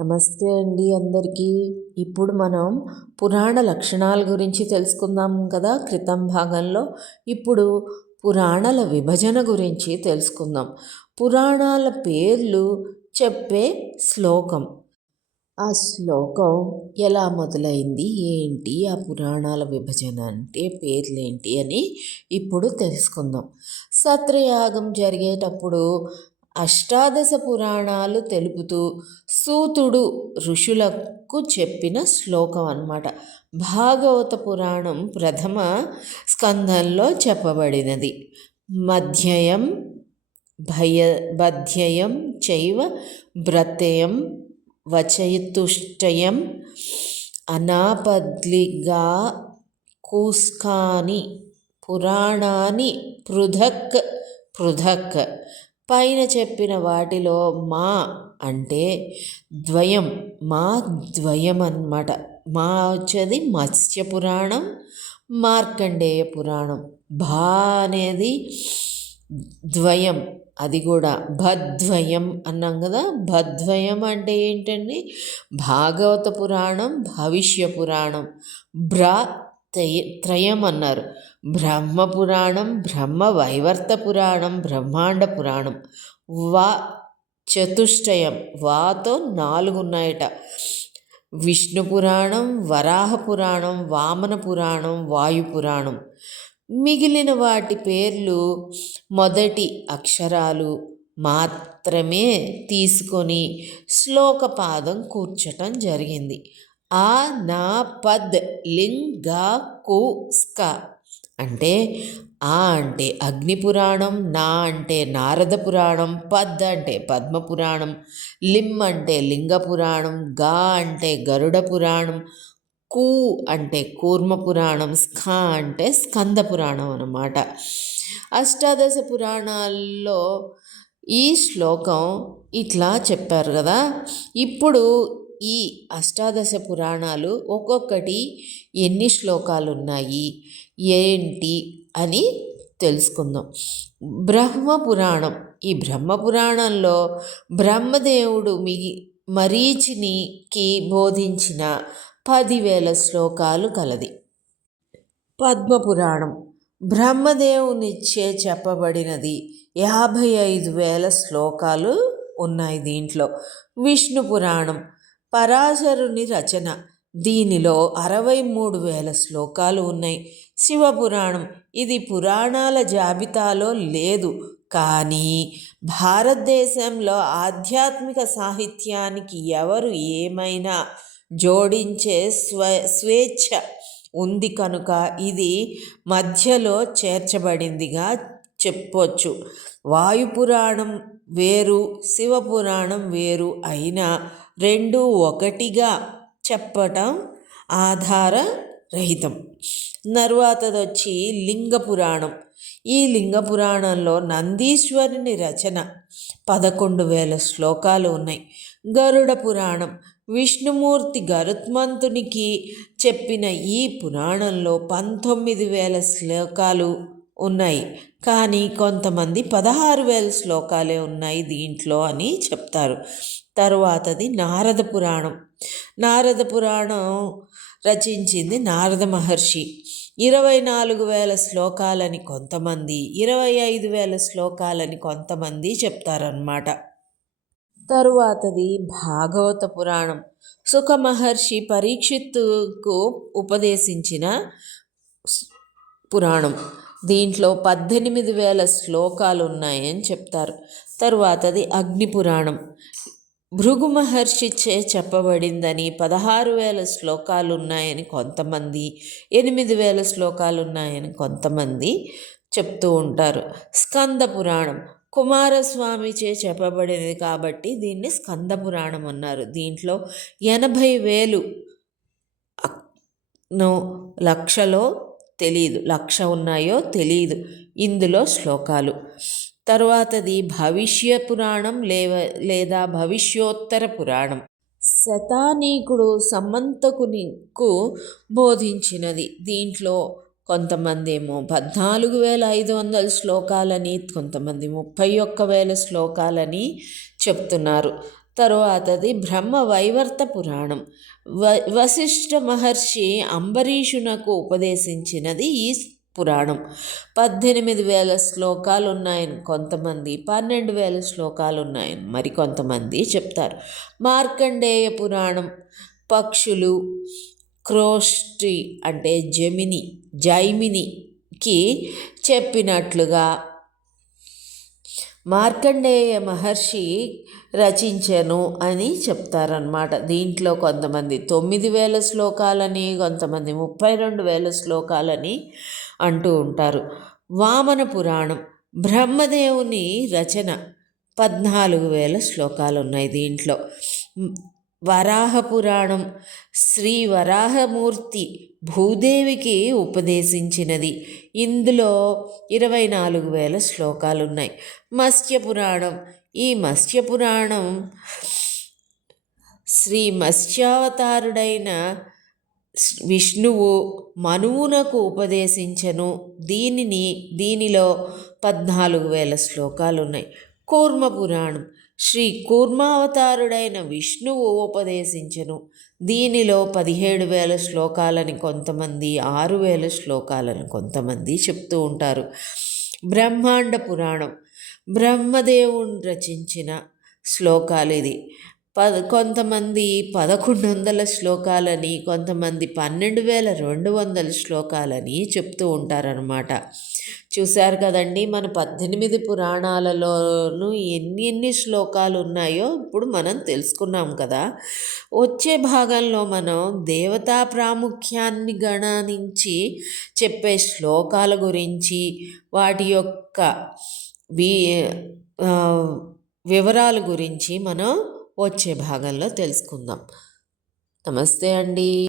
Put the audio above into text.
నమస్తే అండి అందరికీ. ఇప్పుడు మనం పురాణ లక్షణాల గురించి తెలుసుకుందాం కదా క్రితం భాగంలో. ఇప్పుడు పురాణాల విభజన గురించి తెలుసుకుందాం. పురాణాల పేర్లు చెప్పే శ్లోకం. ఆ శ్లోకం ఎలా మొదలైంది? ఏంటి? ఆ పురాణాల విభజన అంటే పేర్లేంటి అని ఇప్పుడు తెలుసుకుందాం. సత్రయాగం జరిగేటప్పుడు అష్టాదశ పురాణాలు తెలుపుతూ సూతుడు ఋషులకు చెప్పిన శ్లోకం అన్నమాట. భాగవత పురాణం ప్రథమ స్కందంలో చెప్పబడినది. మధ్యయం భయ బధ్యయం చైవ బ్రతయం వచయతుష్టయం అనాపద్లిగా కూస్కాని పురాణాన్ని పృథక్ పృథక్ పైన చెప్పిన వాటిలో మా అంటే ద్వయం. మా ద్వయం అన్నమాట మా వచ్చేది మత్స్య పురాణం మార్కండేయ పురాణం. భా అనేది ద్వయం. అది కూడా భద్వయం అన్నాం కదా. భద్వయం అంటే ఏంటండి? భాగవత పురాణం భవిష్య పురాణం. భ్ర త్రయం అన్నారు బ్రహ్మ పురాణం బ్రహ్మ వైవర్త పురాణం బ్రహ్మాండ పురాణం వా చతుష్టయం వాతో నాలుగు ఉన్నాయట విష్ణు పురాణం వరాహ పురాణం వామన పురాణం వాయు పురాణం మిగిలిన వాటి పేర్లు మొదటి అక్షరాలు మాత్రమే తీసుకొని శ్లోకపాదం కూర్చటం జరిగింది. ఆ నా పద్ లింగా కు స్క అంటే ఆ అంటే అగ్ని పురాణం నా అంటే నారద పురాణం పద్ అంటే పద్మ పురాణం లిమ్ అంటే లింగ పురాణం గా అంటే గరుడ పురాణం కు అంటే కూర్మ పురాణం స్ఖ అంటే స్కంద పురాణం అన్నమాట. అష్టాదశ పురాణాల్లో ఈ శ్లోకం ఇట్లా చెప్పారు కదా. ఇప్పుడు ఈ అష్టాదశ పురాణాలు ఒక్కొక్కటి ఎన్ని శ్లోకాలు ఉన్నాయి ఏంటి? అని తెలుసుకుందాం. బ్రహ్మ పురాణం. ఈ బ్రహ్మ పురాణంలో బ్రహ్మదేవుడు మిగి మరీచినికి బోధించిన పదివేల శ్లోకాలు కలది. పద్మపురాణం బ్రహ్మదేవునిచ్చే చెప్పబడినది యాభై ఐదు వేల శ్లోకాలు ఉన్నాయి దీంట్లో. విష్ణు పురాణం. పరాశరుని రచన. దీనిలో అరవై మూడు వేల శ్లోకాలు ఉన్నాయి. శివపురాణం ఇది పురాణాల జాబితాలో లేదు. కానీ భారతదేశంలో ఆధ్యాత్మిక సాహిత్యానికి ఎవరు ఏమైనా జోడించే స్వ స్వేచ్ఛ ఉంది కనుక ఇది మధ్యలో చేర్చబడిందిగా చెప్పొచ్చు. వాయుపురాణం వేరు శివపురాణం వేరు అయినా రెండు ఒకటిగా చెప్పటం ఆధార రహితం తర్వాతది వచ్చి లింగ పురాణం ఈ లింగ పురాణంలో నందీశ్వరుని రచన పదకొండు వేల శ్లోకాలు ఉన్నాయి. గరుడ పురాణం. విష్ణుమూర్తి గరుత్మంతునికి చెప్పిన ఈ పురాణంలో పంతొమ్మిది వేల శ్లోకాలు ఉన్నాయి. కానీ కొంతమంది పదహారు వేల శ్లోకాలే ఉన్నాయి దీంట్లో అని చెప్తారు. తరువాతది నారద పురాణం. నారద పురాణం రచించింది నారద మహర్షి. ఇరవై నాలుగు వేల శ్లోకాలని కొంతమంది ఇరవై ఐదు వేల శ్లోకాలని కొంతమంది చెప్తారన్నమాట. తరువాతది భాగవత పురాణం. సుఖ మహర్షి పరీక్షిత్తుకు ఉపదేశించిన పురాణం. దీంట్లో పద్దెనిమిది వేల శ్లోకాలు ఉన్నాయని చెప్తారు. తరువాతది అగ్ని పురాణం భృగు మహర్షిచే చెప్పబడిందని పదహారు వేల శ్లోకాలు ఉన్నాయని కొంతమంది ఎనిమిది వేల శ్లోకాలు ఉన్నాయని కొంతమంది చెప్తూ ఉంటారు. స్కంద పురాణం కుమారస్వామిచే చెప్పబడినది కాబట్టి దీన్ని స్కంద పురాణం అన్నారు. దీంట్లో ఎనభై వేలు లక్షలో తెలియదు లక్ష ఉన్నాయో తెలియదు ఇందులో శ్లోకాలు. తరువాతది భవిష్య పురాణం లేవ లేదా భవిష్యోత్తర పురాణం. శతానీకుడు సమంతకునికు బోధించినది. దీంట్లో కొంతమంది ఏమో పద్నాలుగు వేల ఐదు వందల శ్లోకాలని కొంతమంది ముప్పై ఒక్క వేల శ్లోకాలని చెప్తున్నారు. తరువాతది బ్రహ్మ వైవర్త పురాణం వ వశిష్ఠ మహర్షి అంబరీషునకు ఉపదేశించినది ఈ పురాణం. పద్దెనిమిది వేల శ్లోకాలు ఉన్నాయని కొంతమంది పన్నెండు వేల శ్లోకాలు ఉన్నాయని మరికొంతమంది చెప్తారు. మార్కండేయ పురాణం పక్షులు క్రోష్టి అంటే జమిని జైమినికి చెప్పినట్లుగా మార్కండేయ మహర్షి రచించను అని చెప్తారనమాట దీంట్లో కొంతమంది తొమ్మిది వేల శ్లోకాలని కొంతమంది ముప్పై రెండు వేల శ్లోకాలని అంటూ ఉంటారు. వామన పురాణం బ్రహ్మదేవుని రచన పద్నాలుగు వేల శ్లోకాలు ఉన్నాయి దీంట్లో. వరాహ పురాణం శ్రీ వరాహమూర్తి భూదేవికి ఉపదేశించినది. ఇందులో ఇరవై నాలుగు వేల శ్లోకాలు ఉన్నాయి మత్స్య పురాణం ఈ మత్స్య పురాణం శ్రీ మత్స్యావతారుడైన విష్ణువు మనువునకు ఉపదేశించను. దీనిని దీనిలో పద్నాలుగు వేల శ్లోకాలు ఉన్నాయి కూర్మ పురాణం శ్రీ కూర్మావతారుడైన విష్ణువు ఉపదేశించను. దీనిలో పదిహేడు వేల శ్లోకాలని కొంతమంది ఆరు వేల శ్లోకాలను కొంతమంది చెప్తూ ఉంటారు. బ్రహ్మాండ పురాణం. బ్రహ్మదేవుని రచించిన శ్లోకాలు ఇది. పద కొంతమంది పదకొండు వందల శ్లోకాలని కొంతమంది పన్నెండు వేల రెండు వందల శ్లోకాలని చెప్తూ ఉంటారనమాట చూశారు కదండి మన పద్దెనిమిది పురాణాలలోనూ ఎన్ని ఎన్ని శ్లోకాలు ఉన్నాయో ఇప్పుడు మనం తెలుసుకున్నాం కదా. వచ్చే భాగంలో మనం దేవతా ప్రాముఖ్యాన్ని గణనించి చెప్పే శ్లోకాల గురించి వాటి యొక్క వి వివరాల గురించి మనం వచ్చే భాగంలో తెలుసుకుందాం. నమస్తే అండి.